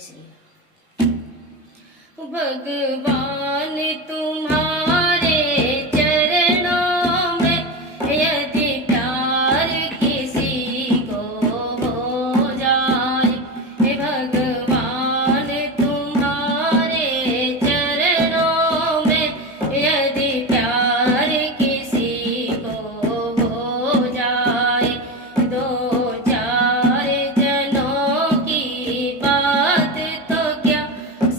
श्री राम। भगवान तुम्हारे चरणों में यदि प्यार किसी को हो जाए, भगवान तुम्हारे चरणों में यदि प्यार किसी को हो जाए, दो चार जनों की बात तो क्या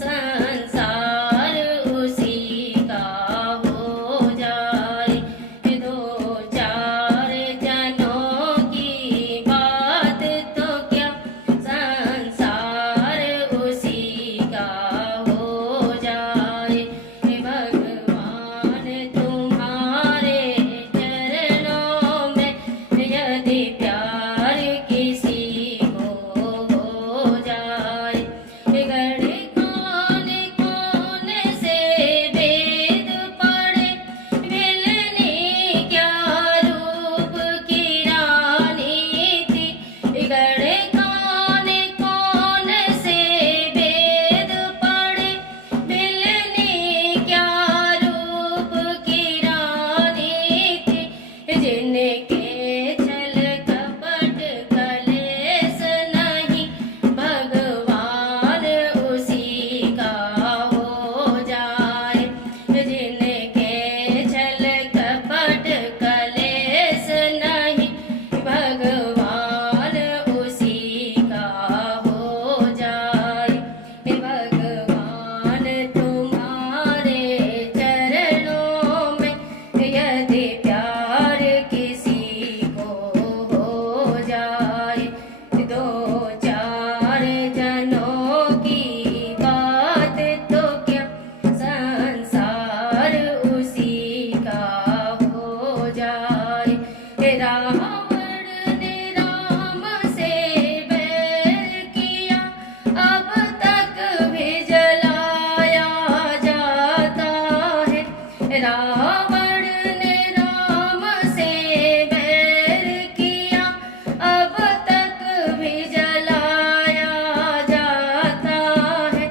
संसार उसी का हो जाए, दो चार जनों की बात तो क्या संसार उसी का हो जाए, भगवान तुम्हारे चरणों में यदि प्यार किसी को हो जाए, गढ़े कौन कौन से वेद पढ़े, मिलने क्या रूप की रानी थी, गढ़े कौन कौन से वेद पढ़े, मिलने क्या रूप की रानी थी, जिनके छल कपट कलेश नहीं, भगवान उसी का हो जाए, जिनके छल कपट कलेश नहीं, भगवान उसी का हो जाए, भगवान तुम्हारे चरणों में यदि प्यार किसी को हो जाए, दो चार जनों की बात तो क्या संसार उसी का हो जाए, रावण ने राम से बैर किया, अब तक भी जलाया जाता है, रावण ने राम से बैर किया, अब तक भी जलाया जाता है,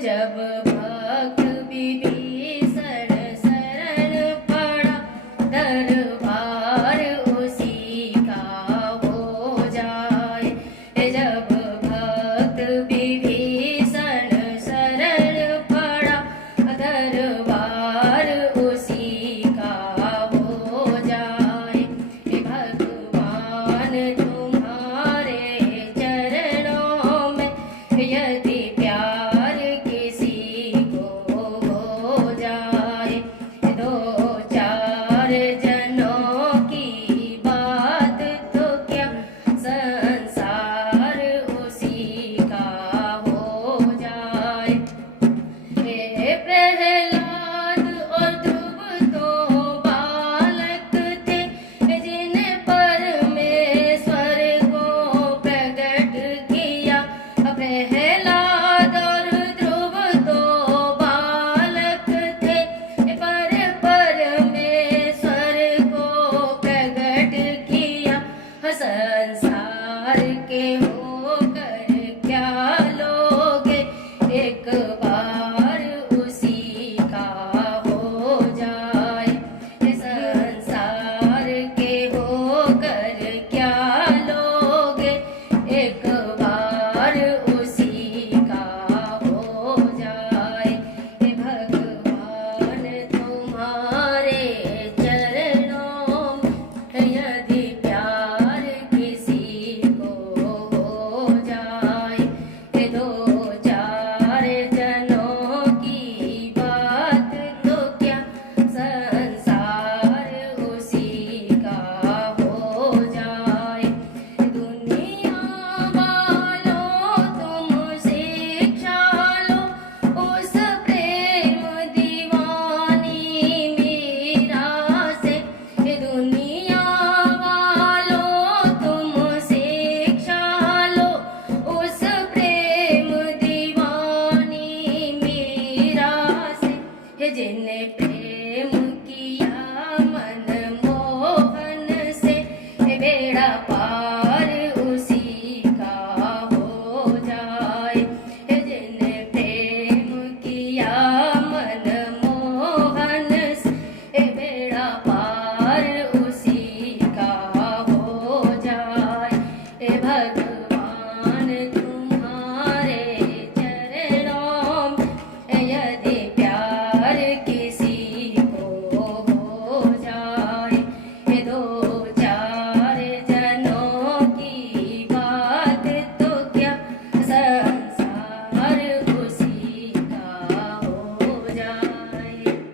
जब